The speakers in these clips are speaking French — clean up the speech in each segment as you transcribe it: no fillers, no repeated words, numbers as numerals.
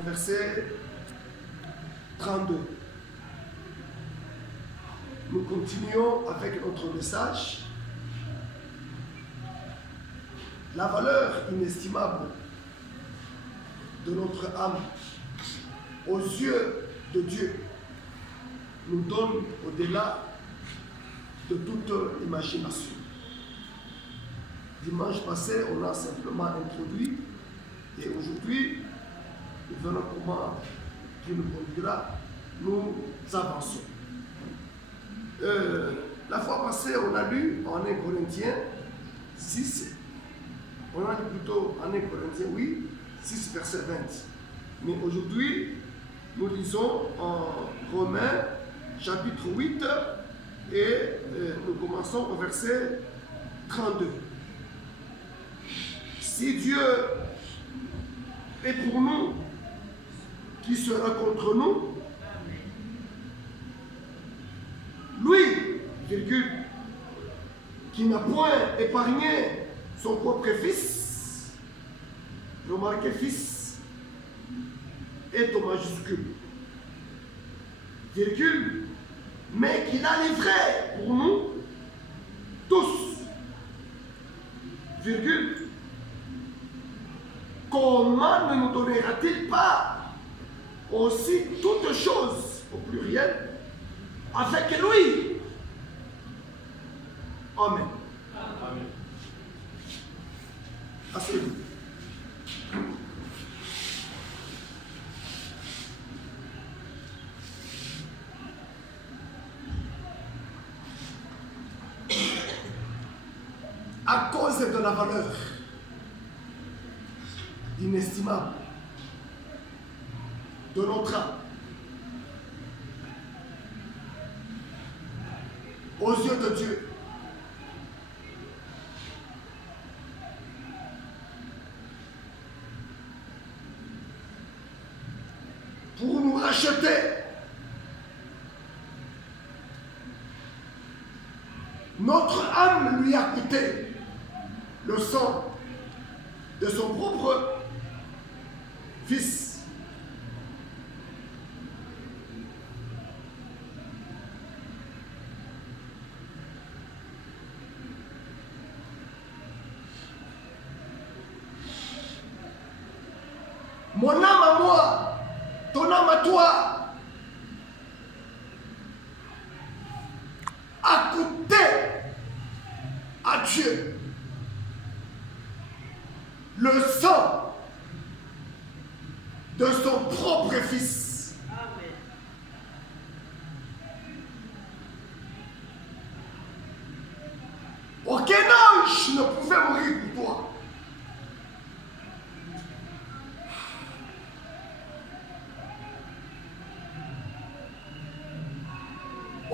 Verset 32. Nous continuons avec notre message. La valeur inestimable de notre âme aux yeux de Dieu nous donne au-delà de toute imagination. Dimanche passé, on a simplement introduit et aujourd'hui, nous verrons comment Dieu nous conduira, nous avançons. La fois passée, on a lu en 1 Corinthiens 6, on a lu plutôt en 1 Corinthiens 6, verset 20. Mais aujourd'hui, nous lisons en Romains chapitre 8 et nous commençons au verset 32. Si Dieu est pour nous, qui sera contre nous? Lui, virgule, qui n'a point épargné son propre fils, remarquez fils, est au majuscule, virgule, mais qui l'a livré pour nous tous, virgule, comment ne nous donnera-t-il pas aussi toutes choses, au pluriel, avec lui? Amen. Amen. Asseyez-vous. À cause de la valeur inestimable de notre âme aux yeux de Dieu, pour nous racheter, notre âme lui a coûté le sang de son propre fils. Mon âme à moi, ton âme à toi, a coûté à Dieu le sang de son propre fils. Amen. Aucun ange ne pouvait mourir pour toi.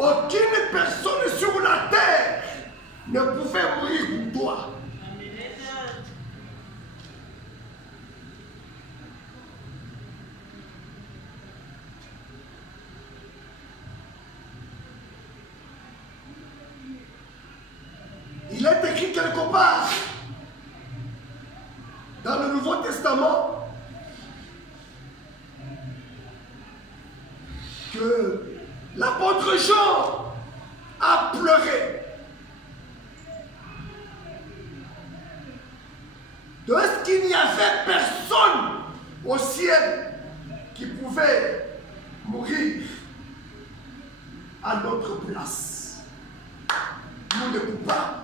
Aucune personne sur la terre ne pouvait mourir pour toi. Il est écrit quelque part dans le Nouveau Testament que l'apôtre Jean a pleuré de ce qu'il n'y avait personne au ciel qui pouvait mourir à notre place. Nous les coupables.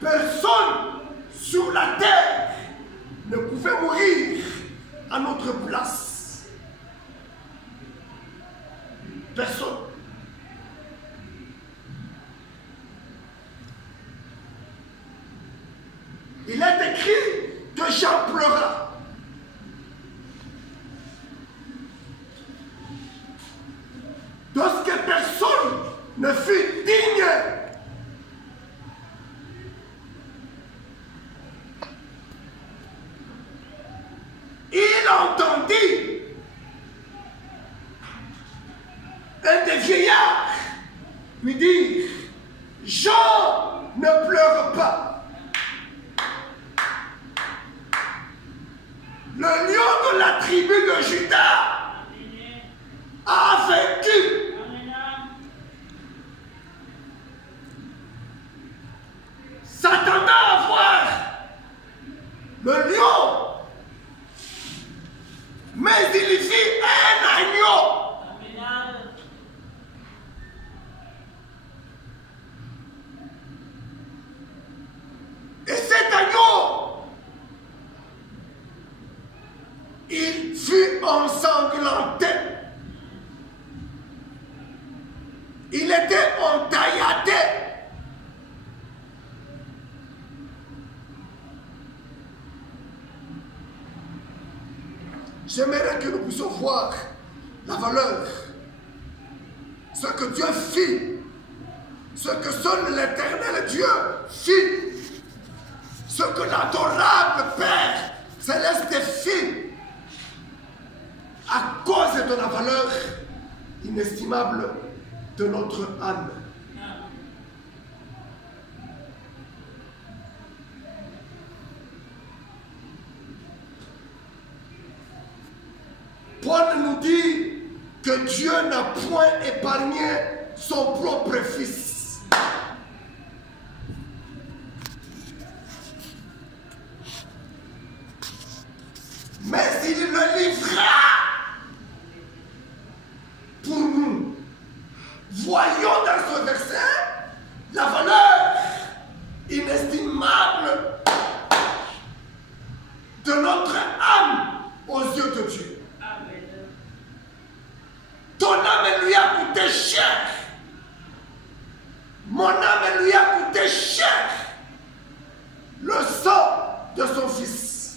Personne sur la terre ne pouvait mourir à notre place. Personne. Il est écrit que Jean pleura. De ce que personne ne fut digne il entendit un des vieillards lui dire: Jean, ne pleure pas. le lion de la tribu de Juda a vaincu. S'attendant à voir le lion, mais il vit un agneau. Et cet agneau, il fut ensanglanté. Il était entailladé. J'aimerais que nous puissions voir la valeur, ce que Dieu fit, ce que seul l'Éternel Dieu fit, ce que l'adorable Père Céleste fit, à cause de la valeur inestimable de notre âme. Paul nous dit que Dieu n'a point épargné son propre Fils. Mais il le livra pour nous. Voyons dans ce verset la valeur inestimable de notre âme aux yeux de Dieu. Ton âme lui a coûté cher. Mon âme lui a coûté cher. Le sang de son Fils.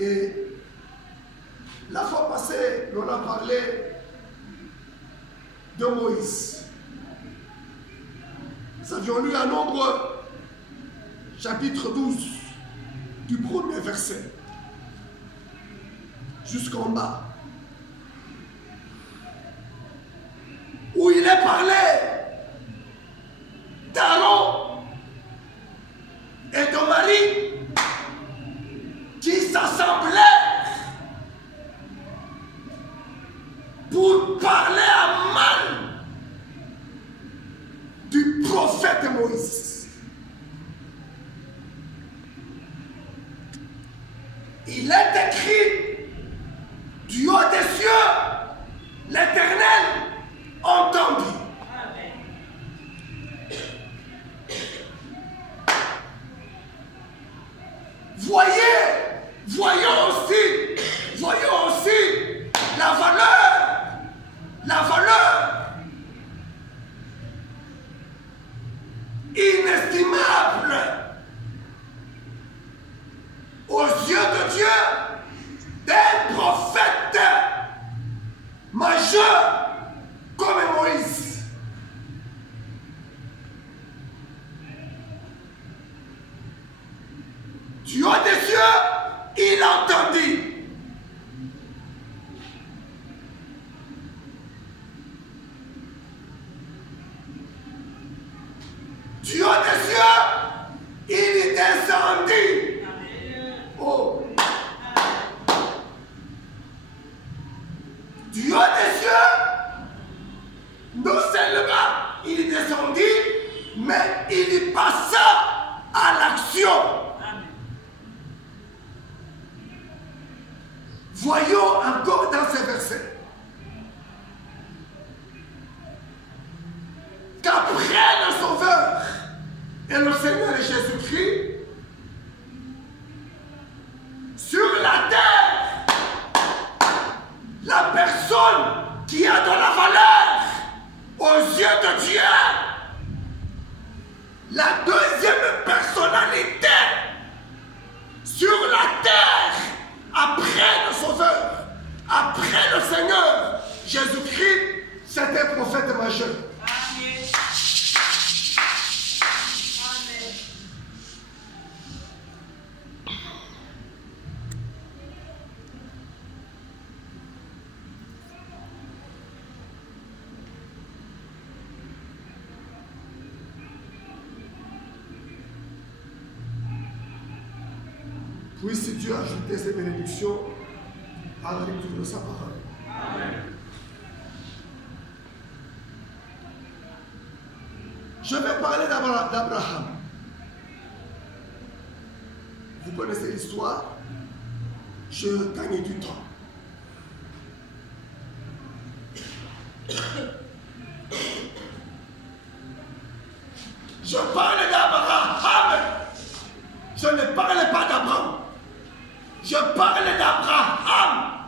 Et la fois passée, on a parlé de Moïse. Nous avions lu à Nombre, chapitre 12, du premier verset jusqu'en bas, où il est parlé d'Aaron et de Marie qui s'assemblèrent pour parler à mal du prophète Moïse. Il est écrit du haut des cieux, l'Éternel entendit. Voyons aussi la valeur inestimable aux yeux de Dieu d'un prophète majeur comme Moïse. Du haut des cieux, il entendit. Du haut des cieux, il descendit. Oh. Du haut des cieux, non seulement il descendit, mais il passa à l'action. Voyons encore dans ces versets qu'après le Sauveur et le Seigneur Jésus-Christ, sur la terre, la personne qui a de la valeur aux yeux de Dieu, la deuxième personnalité sur la terre, après le Sauveur, après le Seigneur Jésus-Christ, c'était le prophète majeur. Amen. Amen. Puisse Dieu ajouter ses bénédictions à la lecture de sa parole. Amen. Je vais parler d'Abraham. Vous connaissez l'histoire. Je gagne du temps. Je parle d'Abraham. Je ne parle pas d'Abraham. Je parle d'Abraham.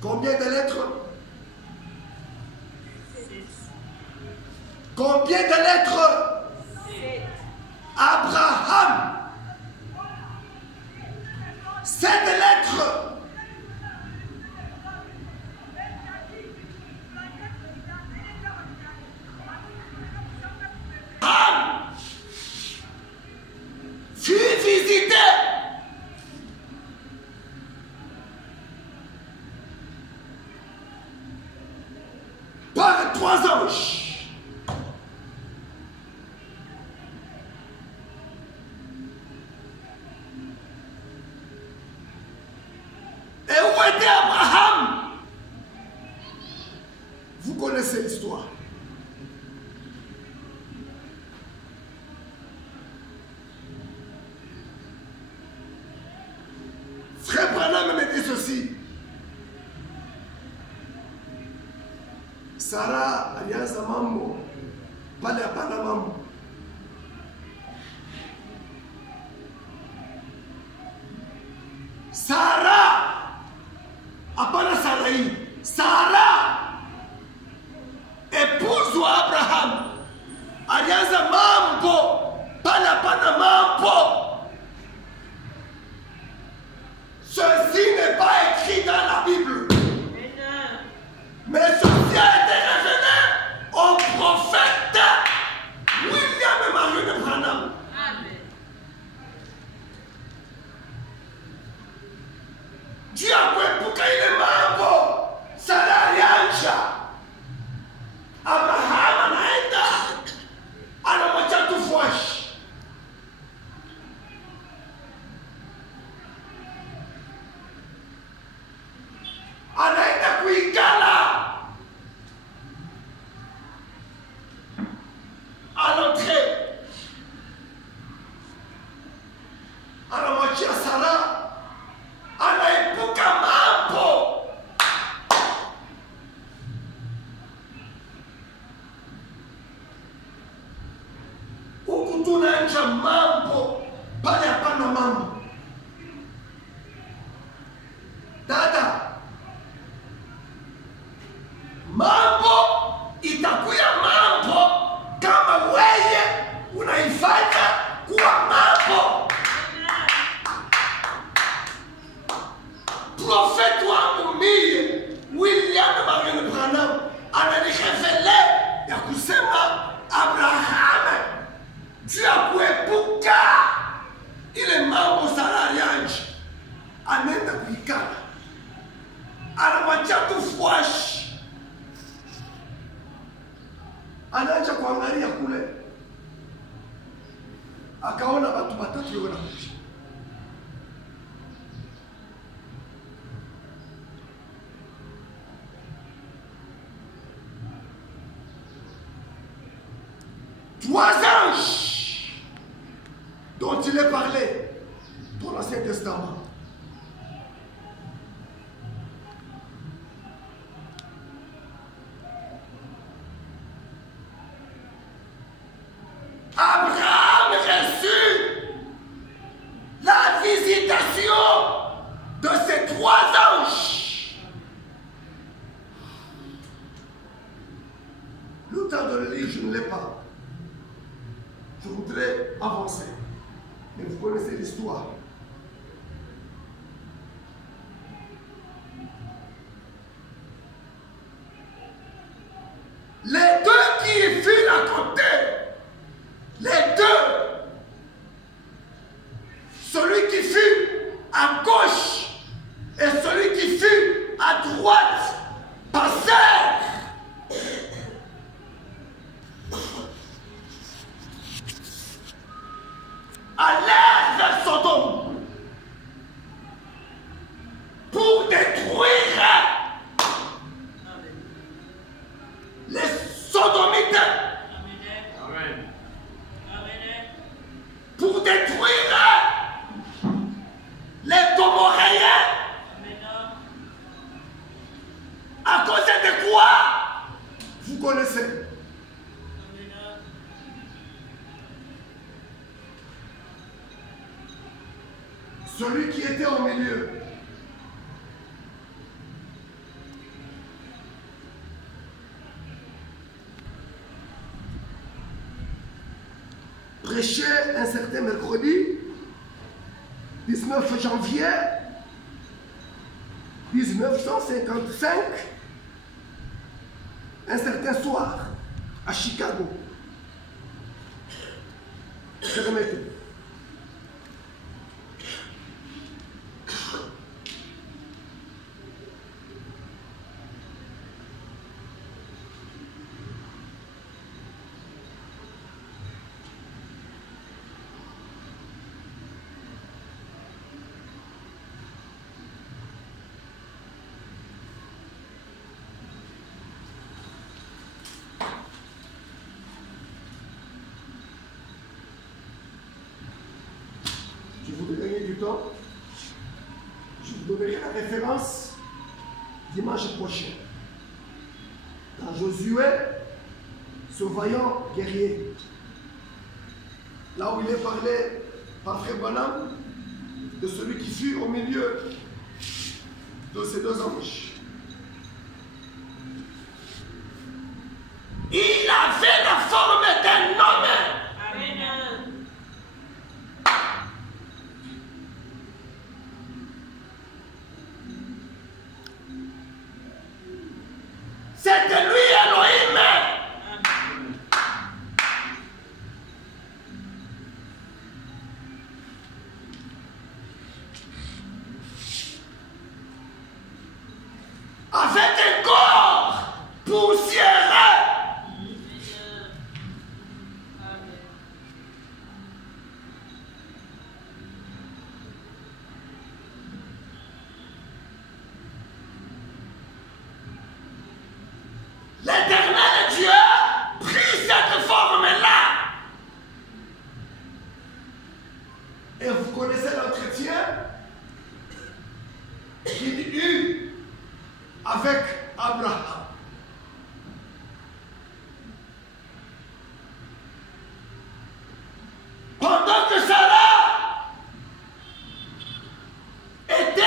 Combien de lettres? Combien de lettres? Abraham. 7 lettres. Abraham fut visité par 3 anges. Et où était Abraham? Vous connaissez l'histoire. Frère Branham me dit ceci. Sarah alianza mambo pale hapana mambo. Sarah hapana Sarai. Sarah épouse wa Abraham alianza mambo pale hapana mambo. Ceci n'est pas écrit dans la Bible. Mais ceci a été révélé au prophète William Marion Branham. Dieu a kuepuka ile mambo salarianja. Abraham anaenda anamwacha tu fuashi. Anaenda kuikala à l'entrée. Anamwachia Sara, anaepuka mambo. Huku tunaanja mambo pale hapana mambo. Dada, mambo itakuya mambo kama weye unaifanya kuwa mambo. Profeti wangu mie William Marion Branham ananirevele ya kusema Abraham juu ya kuepuka ile mambo salarianji anaenda kuikana, anamwacha tu fuashi. Anaanza kuangalia kule, akaona watu watatu wanakuja. Trois anges dont il est parlé dans l'Ancien Testament. Abraham reçut la visitation de ces 3 anges. Le temps de le lire, je ne l'ai pas. Je voudrais avancer. Mais vous connaissez l'histoire. Les 2 qui furent à côté, les 2, celui qui fut à gauche et celui qui fut à droite, passèrent. les sodomites, pour détruire les Gomoréens. À cause de quoi? Vous connaissez. Celui qui était au milieu. Prêchait un certain mercredi, 19 janvier 1955, un certain soir, à Chicago. Permettez. Je voudrais gagner du temps. Je vous donnerai la référence dimanche prochain. Dans Josué, ce vaillant guerrier, là où il est parlé par Frère Branham de celui qui fut au milieu de ces deux anges. Il avait la forme d'un homme. Amen. C'était lui Elohim. Avec un corps poussiéreux. L'Éternel Dieu prit cette forme-là. Et vous connaissez l'entretien qu'il eut avec Abraham. Pendant que Sarah était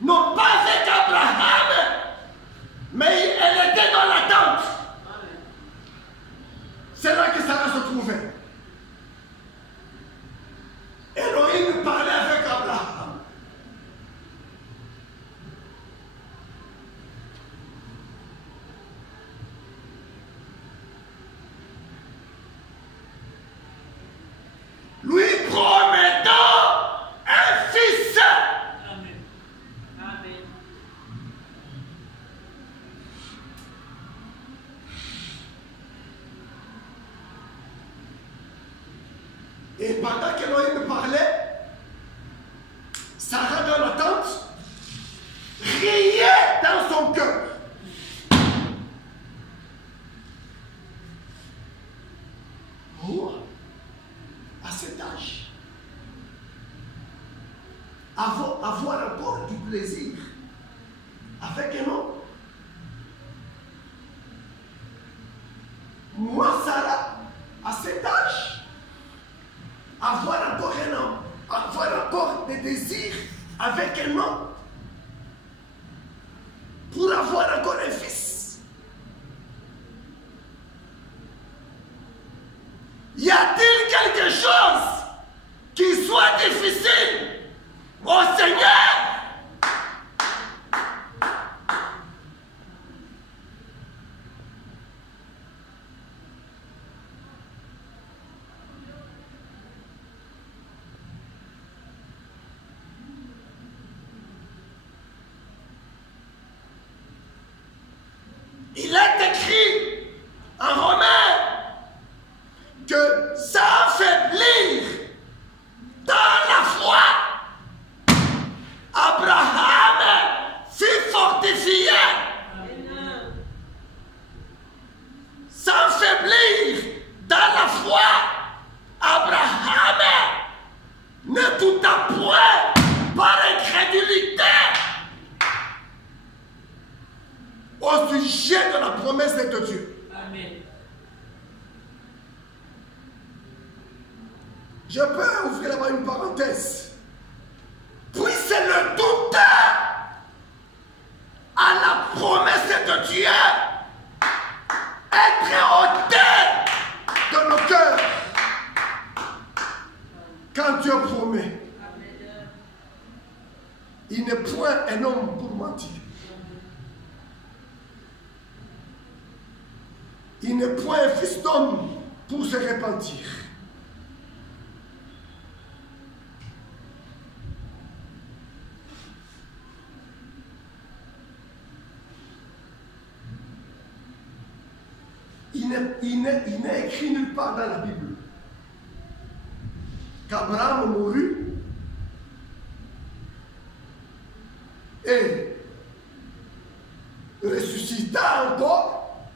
non pas avec Abraham, mais elle était dans la tente. C'est là que Sarah se trouvait. Elohim parlait avec Abraham. Lui promettant un fils. Amen. Amen. Et pendant qu'Elohim parlait, Sarah dans la tente riait dans son cœur. Moi, à cet âge, avoir encore du plaisir avec un homme. Moi, Sarah, à cet âge, avoir encore un homme, avoir encore des désirs avec un homme, pour avoir encore un fils. Y a-t-il quelque chose qui soit difficile au Seigneur? Il est écrit en Romains que sans faiblir dans la foi, Ne douta point par incrédulité au sujet de la promesse de Dieu. Amen. Je peux ouvrir là-bas une parenthèse. Puis c'est le doute à la promesse de Dieu être ôté de nos cœurs. Quand Dieu promet, il n'est point un homme pour mentir. Il n'est point un fils d'homme pour se repentir. Il n'est écrit nulle part dans la Bible qu'Abraham mourut et ressuscita encore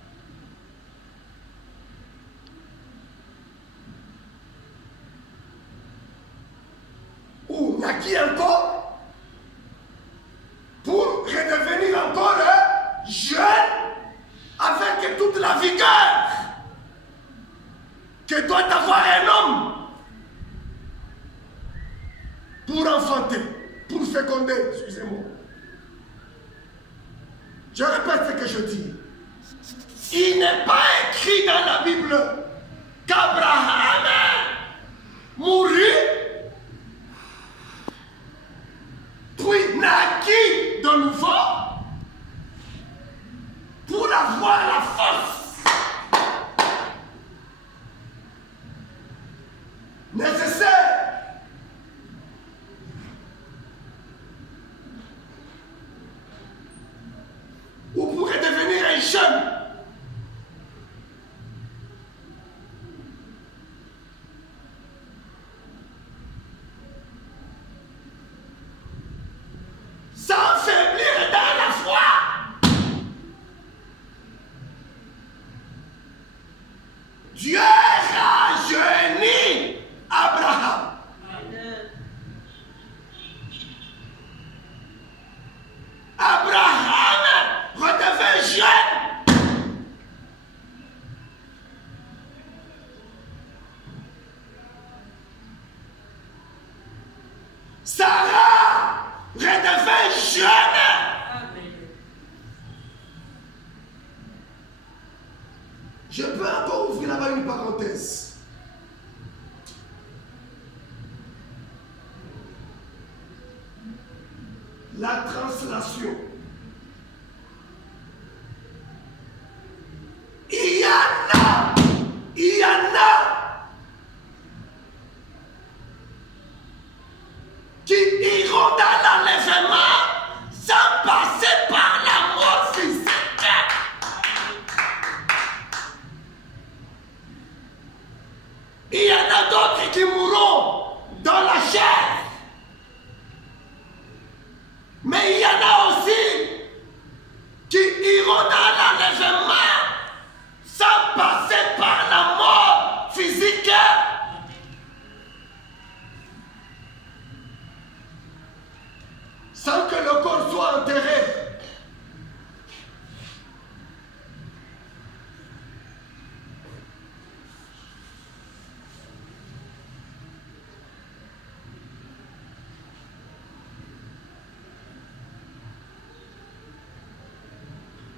ou naquit encore pour redevenir encore jeune avec toute la vigueur que doit avoir un homme pour enfanter, pour féconder, excusez-moi. Je répète ce que je dis. Il n'est pas écrit dans la Bible qu'Abraham mourut, puis naquit de nouveau pour avoir la force nécessaire ou pour devenir un jeune. Sans faiblir dans la foi. Dieu rajeunit Abraham. Abraham redevint jeune. Sarah redevint jeune. Je peux encore ouvrir là-bas une parenthèse. La translation. Il y en a qui iront dans l'enlèvement sans passer par la mort physique. Il y en a d'autres qui mourront dans la chair. Mais il y en a aussi qui iront dans l'enlèvement sans passer par la mort physique. Sans que le corps soit enterré.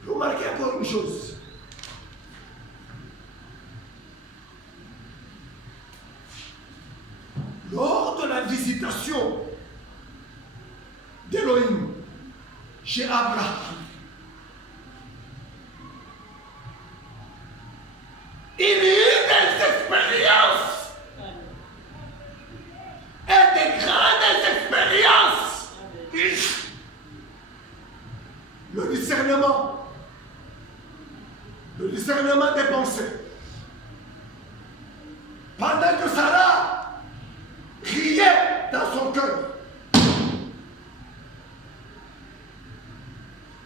Remarquez encore une chose. Lors de la visitation d'Élohim chez Abraham, il y a eu des expériences et des grandes expériences. Le discernement des pensées. Pendant que Sarah riait dans son cœur,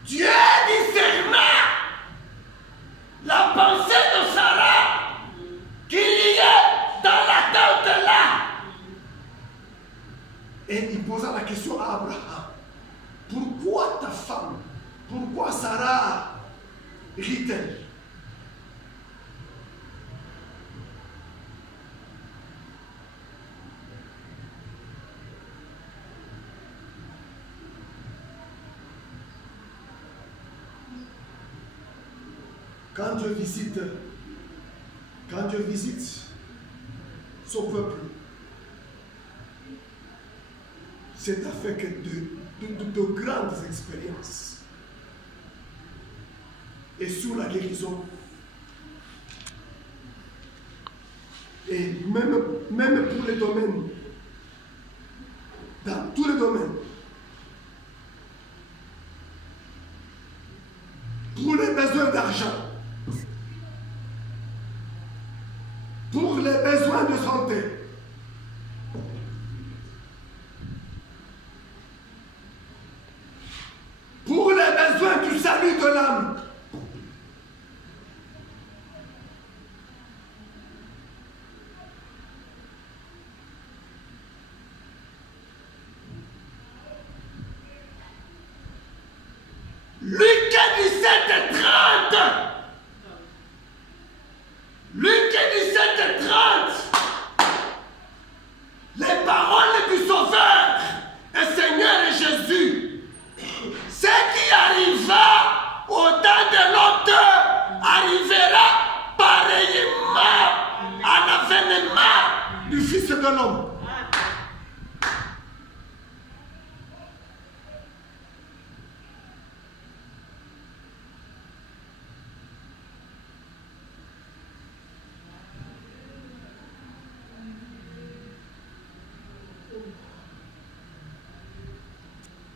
Dieu discerna la pensée de Sarah qu'il y a dans la tente là. Et il posa la question à Abraham. Pourquoi ta femme, pourquoi Sarah rit-elle? Quand Dieu visite son peuple, c'est avec de grandes expériences. Et sous la guérison, et même pour les domaines, dans tous les domaines, pour les besoins d'argent, pour les besoins de santé, pour les besoins du salut de l'âme, Luc 17:30. Luc 17:30. Les paroles du Sauveur et Seigneur Jésus. Ce qui arriva au temps de Lot arrivera pareillement à l'avènement du Fils de l'homme.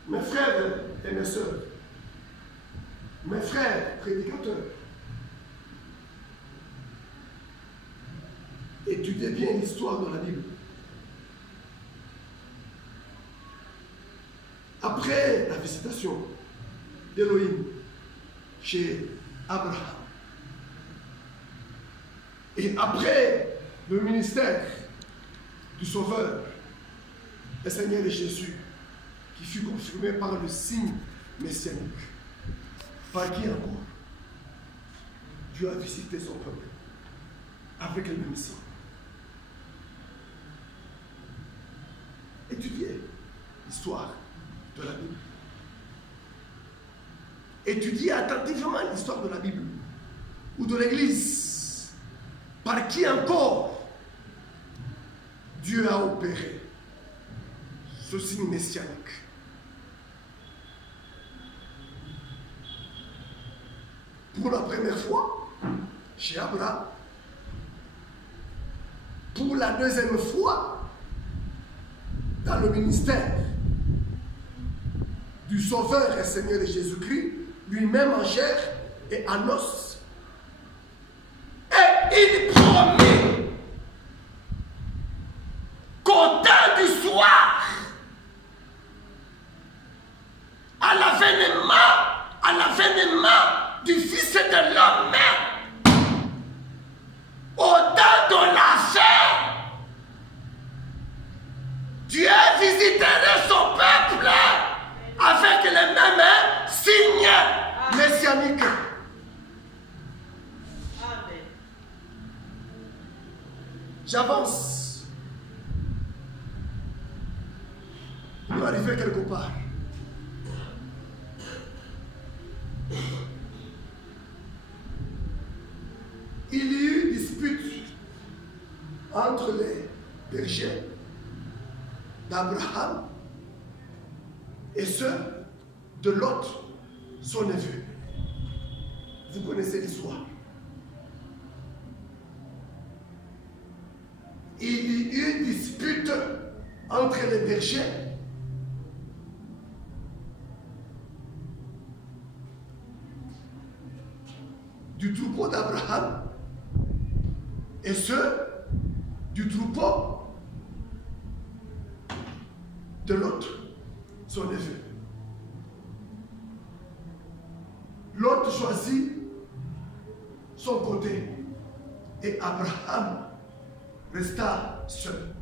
Mes frères et mes sœurs, mes frères prédicateurs, étudiez bien l'histoire de la Bible. Après la visitation d'Élohim chez Abraham, et après le ministère du Sauveur et Seigneur Jésus, qui fut confirmé par le signe messianique, par qui encore Dieu a visité son peuple avec le même signe. Étudiez l'histoire de la Bible. Étudiez attentivement l'histoire de la Bible ou de l'Église. Par qui encore Dieu a opéré ce signe messianique. Pour la première fois, chez Abraham. Pour la deuxième fois, dans le ministère du Sauveur et Seigneur Jésus-Christ, lui-même en chair et en os. Et il promit qu'au temps du soir, à l'avènement du Fils de l'homme, au temps de la fin, Dieu visiterait son peuple avec les mêmes signes messianiques. Amen. J'avance. Nous arrivons quelque part. Il y eut dispute entre les bergers d'Abraham et ceux de Lot, son neveu. Vous connaissez l'histoire. Il y eut dispute entre les bergers du troupeau d'Abraham et ceux du troupeau de l'autre, son neveu. L'autre choisit son côté et Abraham resta seul.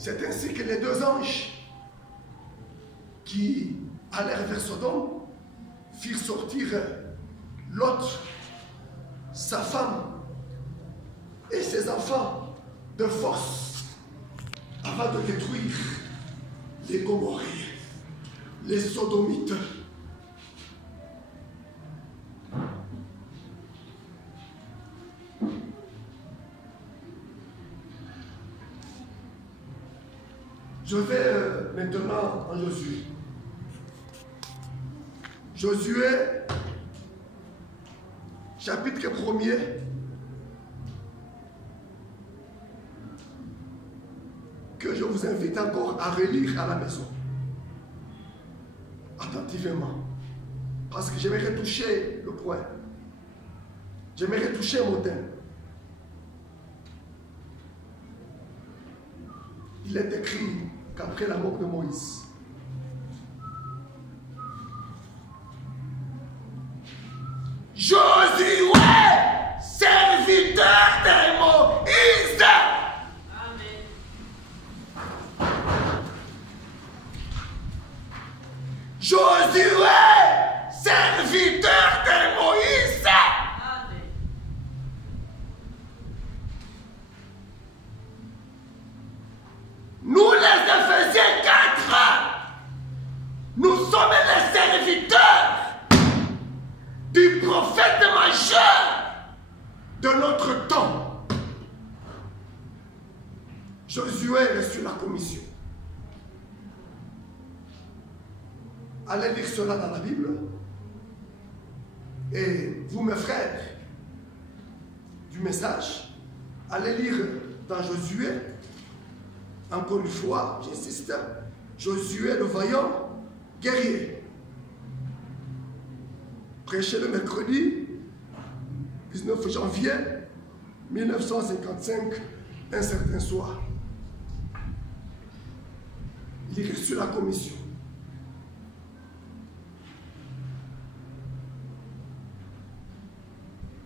C'est ainsi que les deux anges qui allèrent vers Sodome firent sortir Lot, sa femme et ses enfants de force avant de détruire les Gomorrhiens, les Sodomites. Je vais maintenant en Josué. Josué, chapitre 1er. Que je vous invite encore à relire à la maison. Attentivement. Parce que j'aimerais toucher le point. J'aimerais toucher mon thème. Il est écrit qu'après la mort de Moïse, Josué, serviteur de Moïse. Amen. Josué, serviteur de Moïse. Amen. Nous les Éphésiens 4, nous sommes les serviteurs du prophète majeur de notre temps. Josué reçut la commission. Allez lire cela dans la Bible. Et vous, mes frères du message, allez lire dans Josué. Encore une fois, j'insiste, Josué le vaillant guerrier. Prêché le mercredi 19 janvier 1955, un certain soir. Il reçut la commission.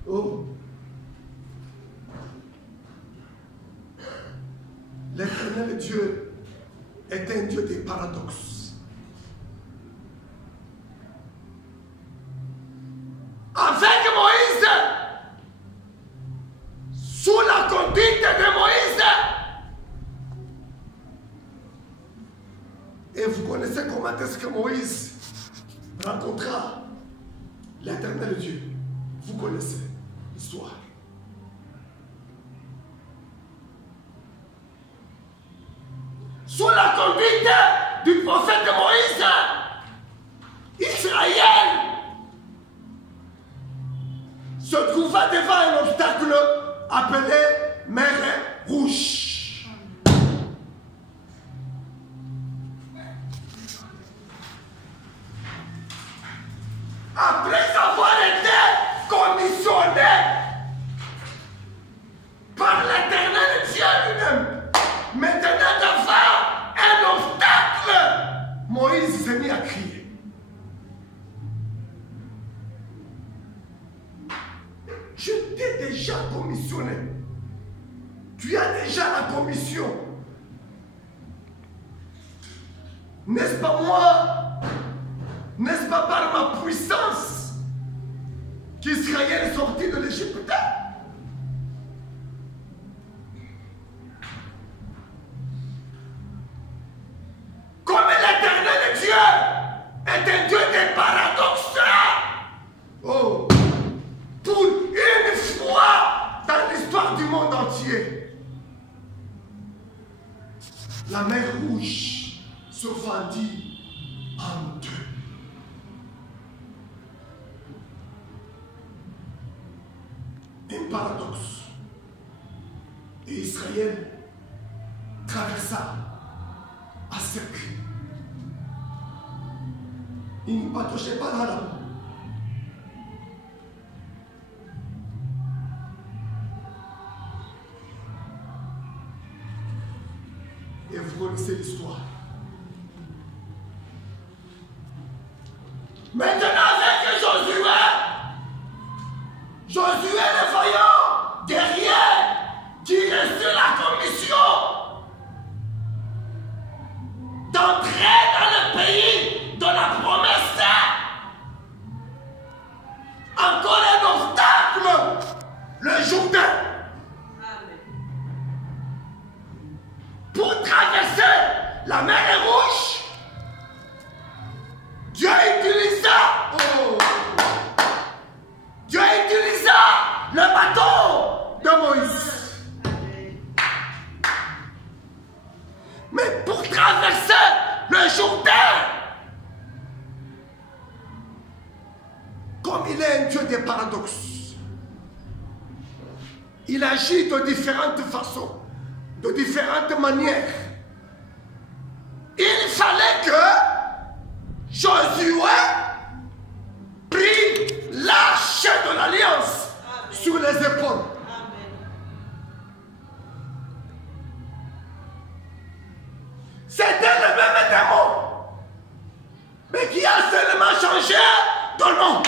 Oh, l'Éternel Dieu est un Dieu des paradoxes. Avec Moïse, sous la conduite de Moïse, et vous connaissez comment est-ce que Moïse rencontra l'Éternel Dieu. Vous connaissez l'histoire. Sous la conduite du prophète Moïse, Israël se trouva devant un obstacle appelé mer Rouge. Après avoir été commissionné par l'Éternel Dieu lui-même, maintenant devant un obstacle, Moïse s'est mis à crier. Je t'ai déjà commissionné. Tu as déjà la commission. N'est-ce pas moi? N'est-ce pas par ma puissance qu'Israël est sorti de l'Égypte? Comme l'Éternel Dieu est un Dieu des paradoxes. Oh, pour une fois dans l'histoire du monde entier, la mer Rouge se fendit en deux. Un paradoxe. Et Israël traversa à sec. Il ne pataugeait pas dans la boue. Et vous connaissez l'histoire. Maintenant avec Josué, Josué le vaillant guerrier qui reçut la commission Mais pour traverser le Jourdain, comme il est un Dieu des paradoxes, il agit de différentes façons, de différentes manières. Il fallait que Josué prit l'arche de l'alliance sur les épaules. C'était le même démon, mais qui a seulement changé de nom.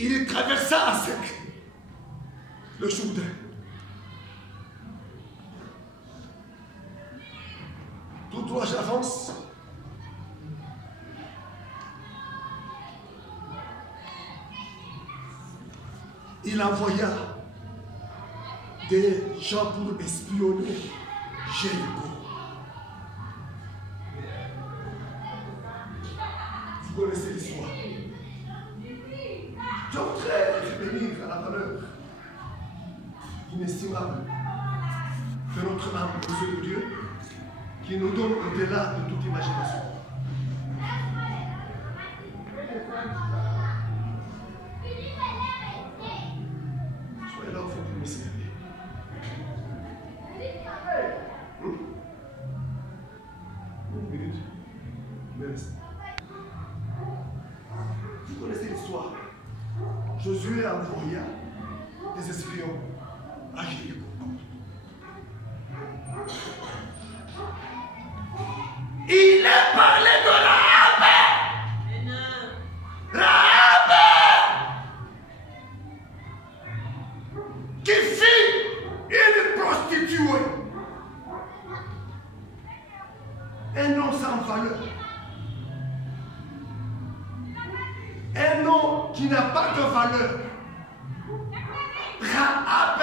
Il traversa à sec le Jourdain. Tout droit, j'avance. Il envoya des gens pour espionner Jéricho. Vous connaissez l'histoire. Je voudrais revenir à la valeur inestimable de notre âme aux yeux de Dieu, qui nous donne au-delà de toute imagination. Soyez là au fond du mystère. Une minute. Merci. Vous connaissez l'histoire. Josué envoya des espions à Jéricho. Il a parlé de Rahab, qui fut une prostituée, un nom sans valeur, un nom qui n'a pas de valeur. Rahab,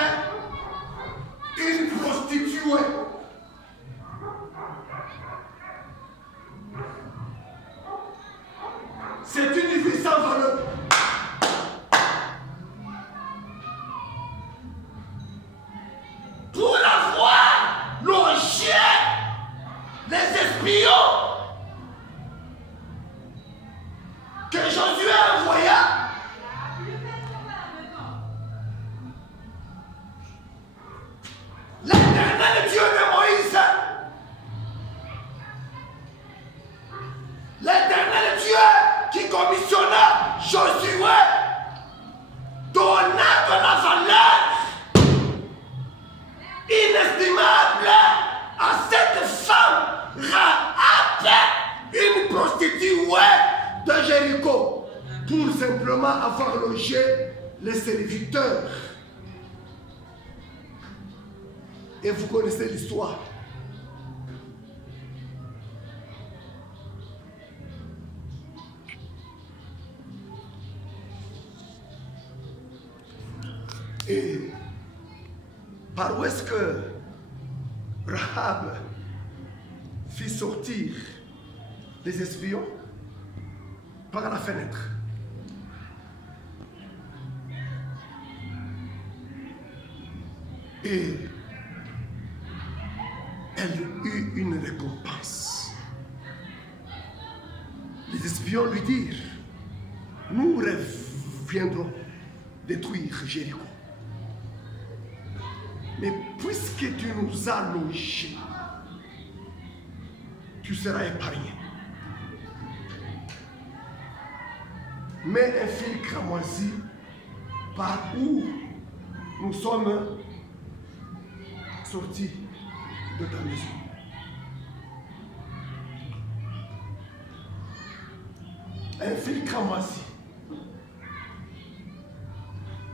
une prostituée. C'est une vie sans valeur. Pour avoir logé les espions que Josué envoya, l'Éternel Dieu de Moïse, l'Éternel Dieu qui commissionna Josué, donna de la valeur inestimable à cette femme, Rahab, une prostituée de Jéricho, pour simplement avoir logé les serviteurs. Et vous connaissez l'histoire. Et par où est-ce que Rahab fit sortir les espions? Par la fenêtre. Et elle eut une récompense. Les espions lui dirent: nous reviendrons détruire Jéricho. Mais puisque tu nous as logés, tu seras épargné. Mais un fil cramoisi par où nous sommes sortis de ta maison. Un fil cramoisi.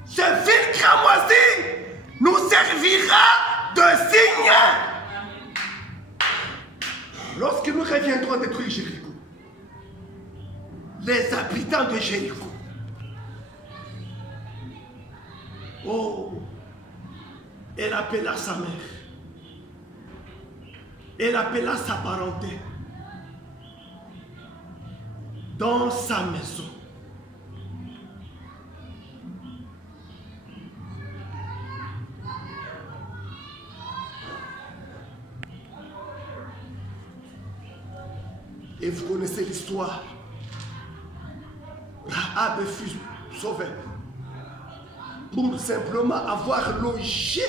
Ce fil cramoisi nous servira de signe lorsque nous reviendrons détruire Jéricho. Les habitants de Jéricho. Oh, elle appela sa mère. Elle appela sa parenté dans sa maison. Et vous connaissez l'histoire. Rahab fut sauvée pour simplement avoir logé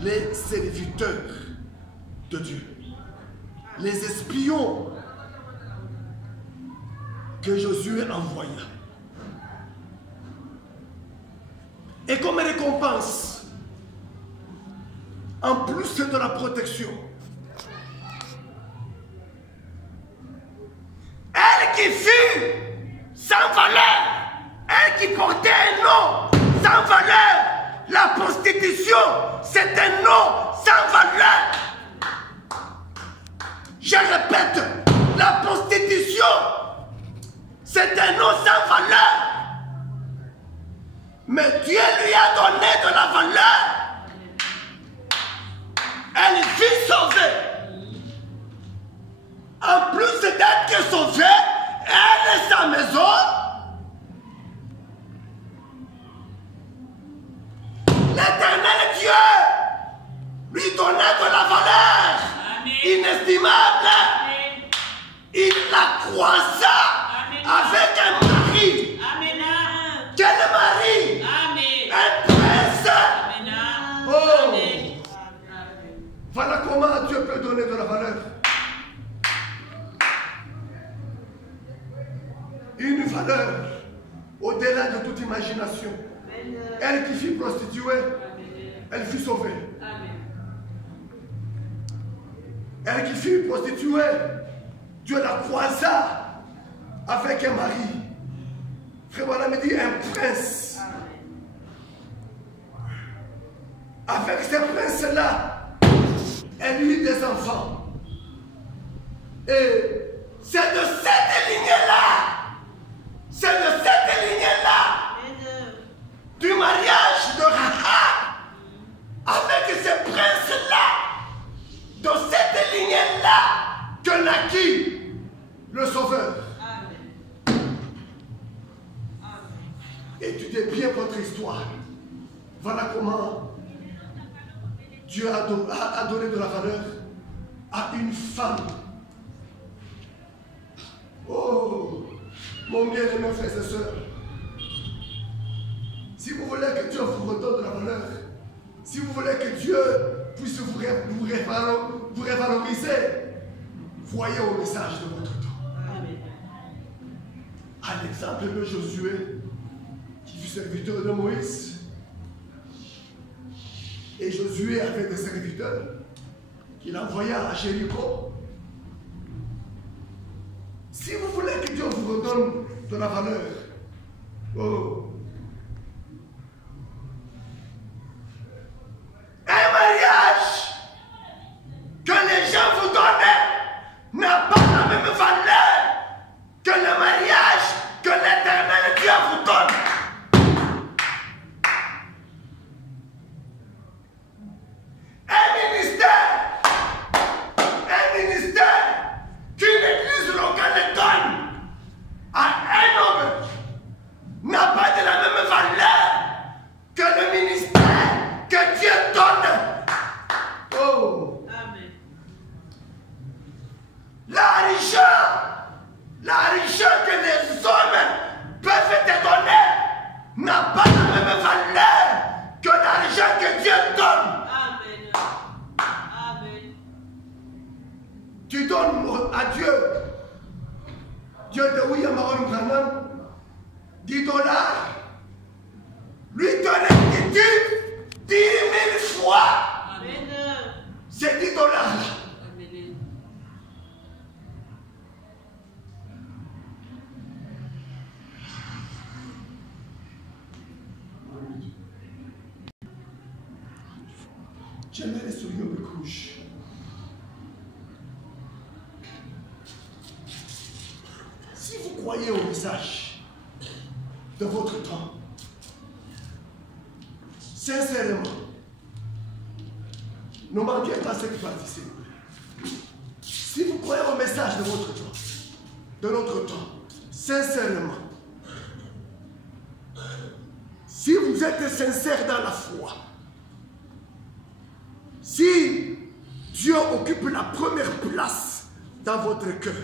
les serviteurs de Dieu, les espions que Josué envoya. Et comme récompense, en plus de la protection, elle qui fut sans valeur, elle qui portait un nom sans valeur, la prostitution, c'est un nom sans valeur. Je répète, la prostitution, c'est un nom sans valeur. Mais Dieu lui a donné de la valeur. Elle fut sauvée. En plus d'être sauvée, elle et sa maison, l'Éternel Dieu lui donnait de la valeur. Amen. Inestimable. Amen. Il la croisa. Amen. Avec un mari. Amen. Quel mari? Amen. Un prince. Amen. Oh. Amen. Voilà comment Dieu peut donner de la valeur. Une valeur au-delà de toute imagination. Amen. Elle qui fut prostituée, amen, elle fut sauvée. Amen. Elle qui fut prostituée, Dieu la croisa avec un mari. Frère Voilà me dit un prince. Amen. Avec ce prince-là, elle eut des enfants. Et c'est de cette lignée-là, c'est de cette lignée-là, du mariage de Rahab avec ce prince-là, de cette lignée-là, que naquit le Sauveur. Amen. Étudiez bien votre histoire. Voilà comment Dieu a donné de la valeur à une femme. Oh, mon bien-aimé frères et sœurs, si vous voulez que Dieu vous redonne de la valeur, si vous voulez que Dieu puisse vous révaloriser, voyez au message de votre temps. Amen. À l'exemple de Josué, qui fut serviteur de Moïse. Et Josué avait des serviteurs qu'il envoya à Jéricho. Si vous voulez que Dieu vous redonne de la valeur, oh, un mariage que les gens vous donnent n'a pas la même valeur que le mariage que l'Éternel Dieu vous donne. Un ministère qu'une église locale donne à un homme n'a pas de la même valeur que le ministère que Dieu donne. Oh. Amen. L'argent que les hommes peuvent te donner n'a pas la même valeur que l'argent que Dieu donne. Tu donnes à Dieu, Dieu de William Aaron Branham, $10, lui donner du 10 000 fois. Amen. C'est $10. Amen. J'aimerais les sourires de couche. Si vous croyez au message de votre temps, sincèrement, ne manquez pas cette partie, s'il vous plaît. Si vous croyez au message de votre temps, de notre temps, sincèrement, si vous êtes sincère dans la foi, si Dieu occupe la première place dans votre cœur.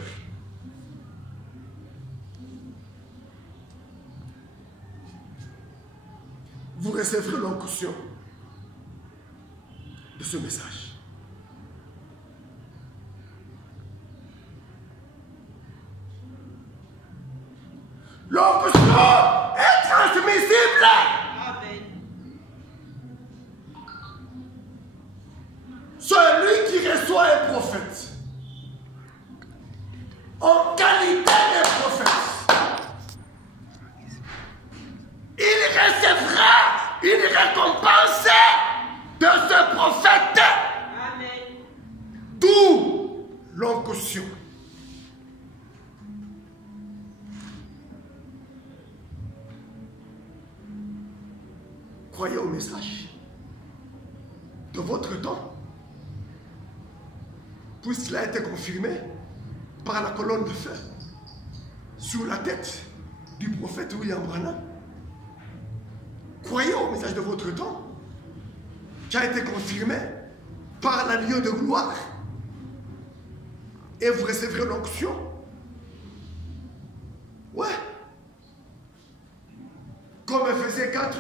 Vous recevrez l'onction de ce message. L'onction est transmissible. Amen. Celui qui reçoit un prophète, en qualité de prophète, il recevra une récompense de ce prophète. Amen. D'où l'onction. Croyez au message de votre temps, puisqu'il a été confirmé par la colonne de feu sur la tête du prophète William Branham. Croyez au message de votre temps, qui a été confirmé par la lieu de gloire, et vous recevrez l'onction. Ouais. Comme Ephésiens 4,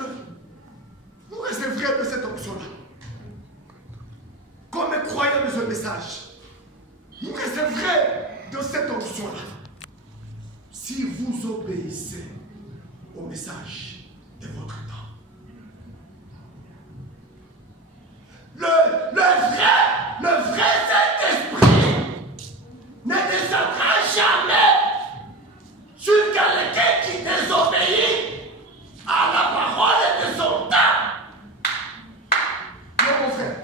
vous recevrez de cette onction-là. Comme croyant de ce message, vous recevrez de cette onction-là. Si vous obéissez au message de votre temps. Le vrai Saint-Esprit ne descendra jamais sur quelqu'un qui désobéit à la parole de son temps. Non, mon frère.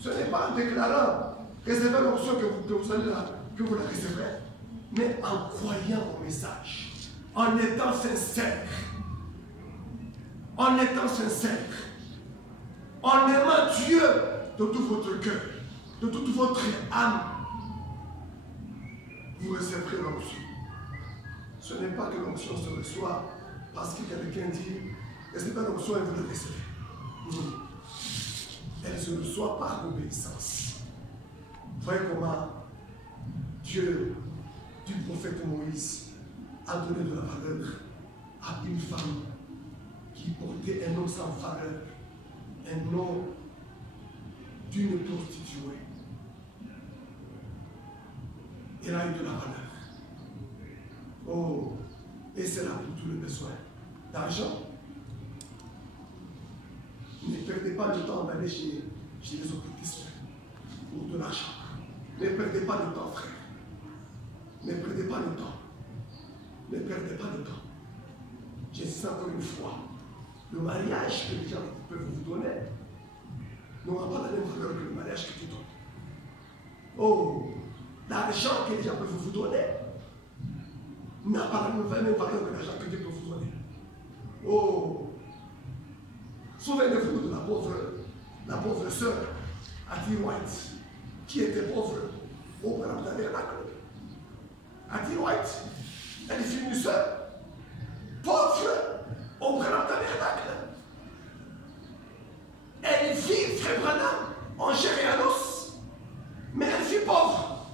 Ce n'est pas en déclarant recevez l'onction que vous allez là, que vous la recevrez, mais en croyant au message, en étant sincère, en aimant Dieu de tout votre cœur, de toute votre âme, vous recevrez l'onction. Ce n'est pas que l'onction se reçoit parce que quelqu'un dit recevez l'onction et vous le recevez. Non. Elle se reçoit par obéissance. Voyez comment Dieu, du prophète Moïse, a donné de la valeur à une femme qui portait un homme sans valeur, un homme d'une prostituée. Elle a eu de la valeur. Oh, et c'est là pour tous les besoins. D'argent. Ne perdez pas de temps d'aller chez les occultistes pour de l'argent. Ne perdez pas de temps, frère. Ne perdez pas de temps. Ne perdez pas de temps. J'insiste encore une fois. Le mariage que les gens peuvent vous donner n'aura pas la même valeur que le mariage que tu donnes. Oh, l'argent que les gens peuvent vous donner n'a pas la même valeur que l'argent que Dieu peut vous donner. Oh, souvenez-vous de la pauvre sœur Hattie White, qui était pauvre au Grand Tabernacle. Hattie White, elle fut une sœur pauvre au Grand Tabernacle. Elle vit Frère Branham en chair et en os, mais elle fut pauvre.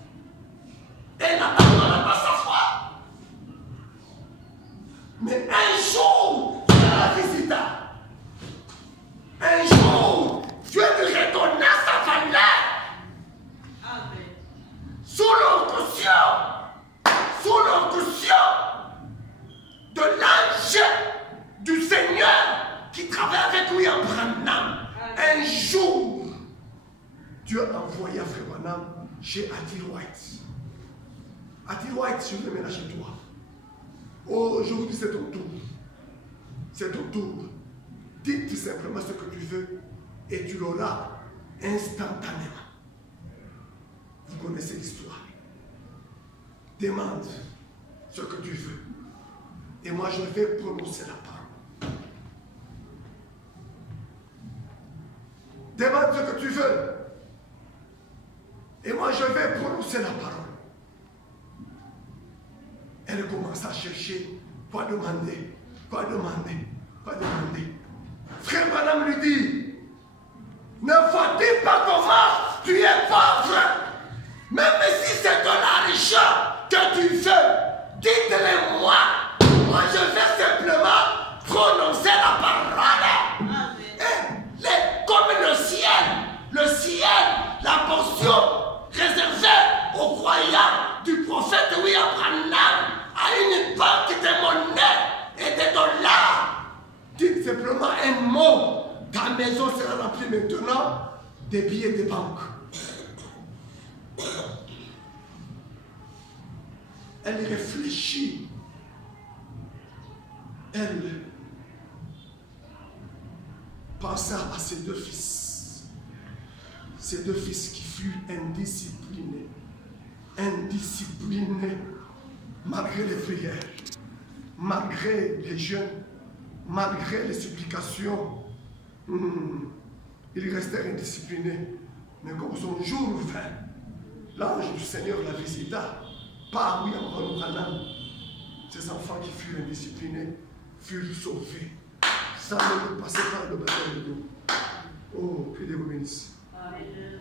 Elle n'abandonna pas sa foi. Mais un jour, Dieu la visita. Un jour, Dieu lui redonna sa valeur. Amen. Sous l'onction de l'ange du Seigneur qui travaille avec lui en Branham. Un jour, Dieu envoya Frère Branham chez Hattie White. Hattie White, je vais ménager toi. Aujourd'hui, c'est ton tour. C'est ton tour. Dis tout simplement ce que tu veux et tu l'auras instantanément. Vous connaissez l'histoire. Demande ce que tu veux. Et moi, je vais prononcer la parole. Demande ce que tu veux. Et moi, je vais prononcer la parole. Elle commence à chercher quoi demander. Frère Branham lui dit, ne vois-tu pas comment tu es pauvre? simplement un mot. Ta maison sera remplie maintenant des billets de banque. Elle réfléchit. Elle pensa à ses deux fils. Ses deux fils qui furent indisciplinés. Indisciplinés. Malgré les prières, malgré les jeûnes, malgré les supplications. Ils restèrent indisciplinés. Mais comme son jour vint, l'ange du Seigneur la visita. Parmi ces enfants qui furent indisciplinés furent sauvés. Ça ne passait pas le baptême de l'eau. Oh, que Dieu vous bénisse. Amen.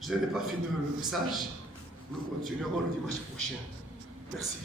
Je n'ai pas fini le message. Nous continuerons le dimanche prochain. Merci.